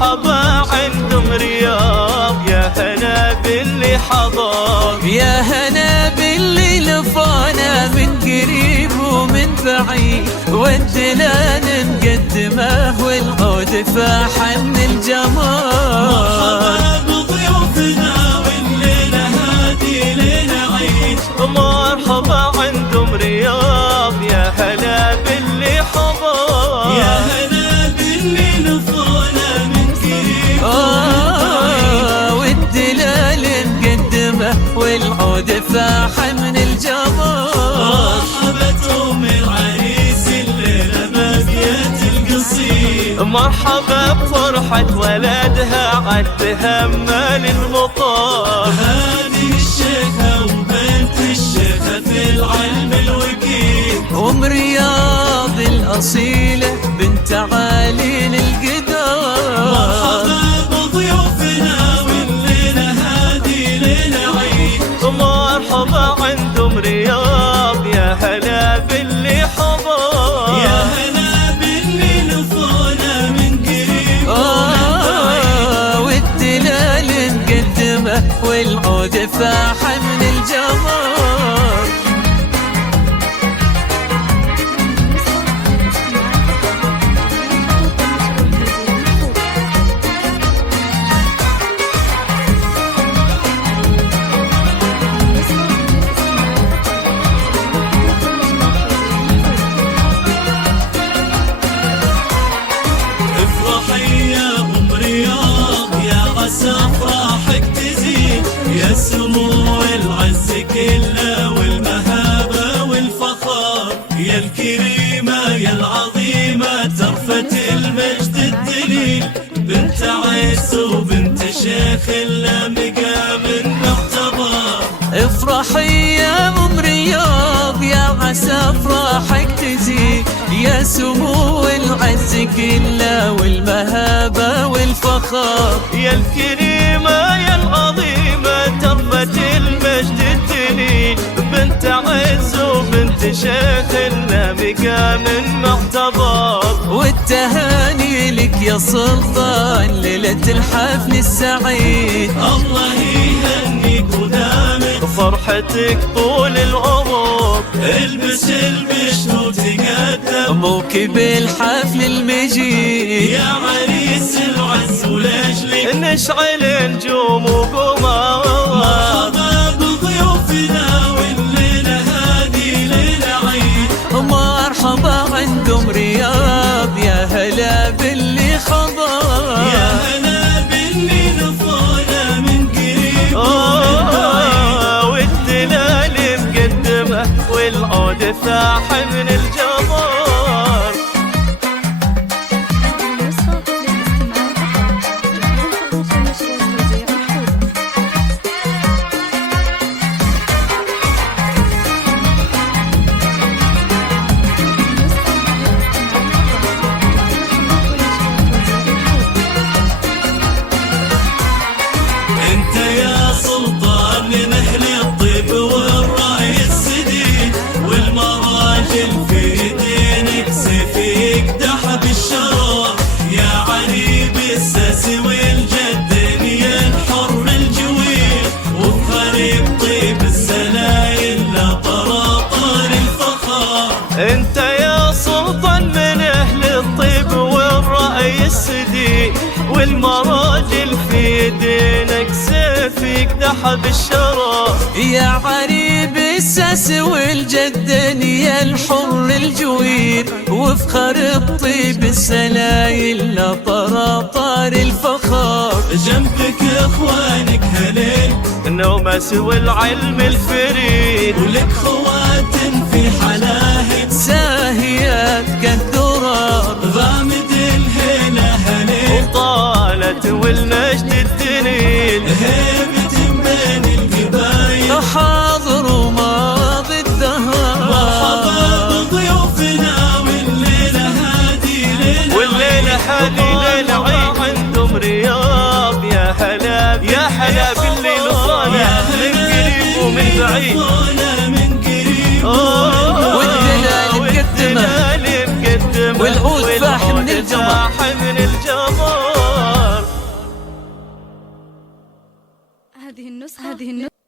مرحبا عندهم رياض، يا هلا باللي حضر، يا هلا باللي لفانا من قريب ومن بعيد، والدلال مقدمه والعود فاح من الجمال. مرحبا بضيوفنا والليلة هادي ليلة عيد، مرحبا عندهم رياض، يا هلا باللي حضر، يا هلا باللي لفانا من قريب والدلال مقدمه والعود فاح من الجمال. مرحبا أم العريس الليلة باقية القصير، مرحبا بفرحة ولدها عالتهمل المطار، هذه الشيخة وبنت الشيخة في العلم الوكيل، أم رياض الأصيلة بنت عالي القدار. مرحبا بضيوفنا والليلة هادي ليلة عيد، مرحبا عندهم رياض، يا هلا باللي حضر، يا هلا باللي لفانا من قريب والدلال مقدمه والعود فاح من الجمال. افرحي يا ام رياض، يا عسى افراحك تزيد، يا سمو العز كله والمهابه والفخار، يا الكريمه يا العظيمه ترفة المجد الدليل، بنت عز وبنت شيخ الا مقام معتبر. افرحي يا ام رياض، يا عسى افراحك تزيد، يا سمو العز كله والمهابه والفخار، يا الكريمة يا العظيمة ترفة المجد الدليل، بنت عز وبنت شيخ لنا مقام معتبر. والتهاني لك يا سلطان ليلة الحفل السعيد، الله يهنيك ودامك فرحتك طول العمر، البس البشر وتقدم موكب الحفل المجيد، يا عريس العز ولأجلك نشعل نجوم وقمر. مرحبا بضيوفنا والليلة هادي ليلة عيد، مرحبا عندهم رياض، يا هلا باللي خضر، يا هلا باللي لفانا من قريب ومن بعيد، والدلال مقدمه والعود فاح من الجمال. انت يا سلطان من اهل الطيب والرأي السديد، والمراجل في ايدينك سيف يقدح بالشرف، يا علي بالساس والجد يا الحر الجويل، وبخريب طيب السلايل لا طراطار الفخار. انت يا سلطان من اهل الطيب والرأي السديد، والمراجل في دينك سيف يقدح بالشرف، يا عريب الساس والجدن يا الحر الجوير، وفخر الطيب السلايل لا طراطار الفخار. جنبك اخوانك هليل النومس والعلم الفريد، ولك خوات في حلاهب ساهيات كالدرار، غامد الهيلة هليل وطالت والمجد الدليل، هيبة بين القبايل. حاضر وماضي الدهر، مرحبا بضيوفنا والليلة هادي ليلة والليلة هادي ليلة عيد، عندهم رياض، يا هلا يا هلا باللي لصانا من قريب ومن بعيد، من قريب والدلال مقدمه والعود فاح من الجمال. هذه النسخة